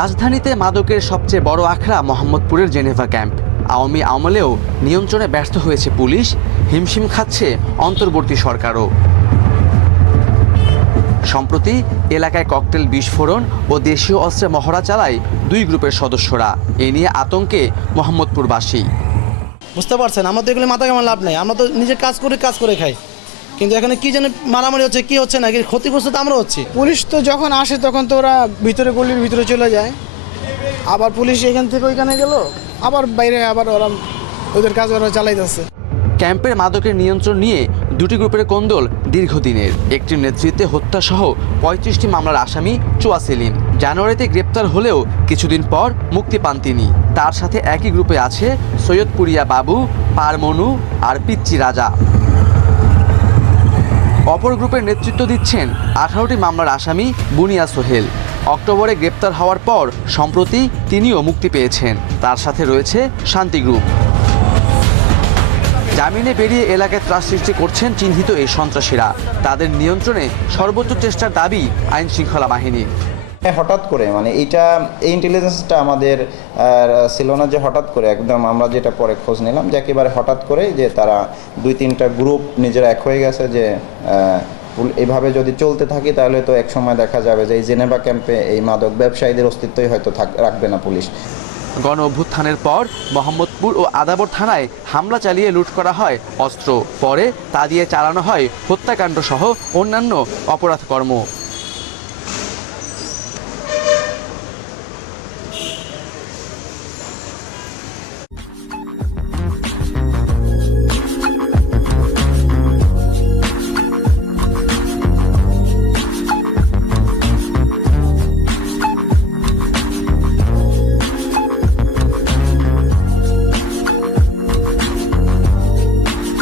রাজধানীতে মাদকের সবচেয়ে বড় আখড়া মোহাম্মদপুরের জেনেভা ক্যাম্প। আওয়ামী আমলেও নিয়ন্ত্রণে ব্যর্থ হয়েছে পুলিশ, হিমশিম খাচ্ছে অন্তর্বর্তী সরকারও। সম্প্রতি এলাকায় ককটেল বিস্ফোরণ ও দেশীয় অস্ত্রে মহড়া চালায় দুই গ্রুপের সদস্যরা। এ নিয়ে আতঙ্কে মোহাম্মদপুরবাসী। বুঝতে পারছেন, আমাদের এগুলো মাথা কেমন লাভ নেই। আমরা তো নিজের কাজ করে কাজ করে খাই। কিন্তু এখানে কি জানি মারামারি হচ্ছে কি হচ্ছে না কি ক্ষতিগ্রস্ত তো আমরা হচ্ছি। পুলিশ তো যখন আসে তখন তো ওরা ভিতরে গলির ভিতরে চলে যায়। আবার পুলিশ এখান থেকে ওইখানে গেল আবার বাইরে আবার ওরা ওদের কাজ ওরা চালাইতেছে। ক্যাম্পের মাদকের নিয়ন্ত্রণ নিয়ে দুটি গ্রুপের কোন্দল দীর্ঘদিনের। একটির নেতৃত্বে হত্যাসহ পঁয়ত্রিশটি মামলার আসামি চুয়া সেলিম। জানুয়ারিতে গ্রেপ্তার হলেও কিছুদিন পর মুক্তি পান তিনি। তার সাথে একই গ্রুপে আছে সৈয়দপুরিয়া বাবু পারমনু আর পিচ্চি রাজা। অপর গ্রুপের নেতৃত্ব দিচ্ছেন আঠারোটি মামলার আসামি বুনিয়া সোহেল। অক্টোবরে গ্রেপ্তার হওয়ার পর সম্প্রতি তিনিও মুক্তি পেয়েছেন। তার সাথে রয়েছে শান্তি গ্রুপ। জামিনে বেরিয়ে এলাকায় ত্রাস সৃষ্টি করছেন চিহ্নিত এই সন্ত্রাসীরা। তাদের নিয়ন্ত্রণে সর্বোচ্চ চেষ্টার দাবি আইন শৃঙ্খলা বাহিনীর। হঠাৎ করে মানে এইটা, এই ইন্টেলিজেন্সটা আমাদের ছিল না যে হঠাৎ করে, একদম আমরা যেটা পরে খোঁজ নিলাম যে একেবারে হঠাৎ করে যে তারা দুই তিনটা গ্রুপ নিজেরা এক হয়ে গেছে যে এভাবে যদি চলতে থাকি তাহলে তো এক সময় দেখা যাবে যে এই জেনেভা ক্যাম্পে এই মাদক ব্যবসায়ীদের অস্তিত্বই হয়তো রাখবে না পুলিশ। গণ অভ্যুত্থানের পর মোহাম্মদপুর ও আদাবর থানায় হামলা চালিয়ে লুট করা হয় অস্ত্র। পরে তা দিয়ে চালানো হয় হত্যাকাণ্ড সহ অন্যান্য অপরাধ কর্ম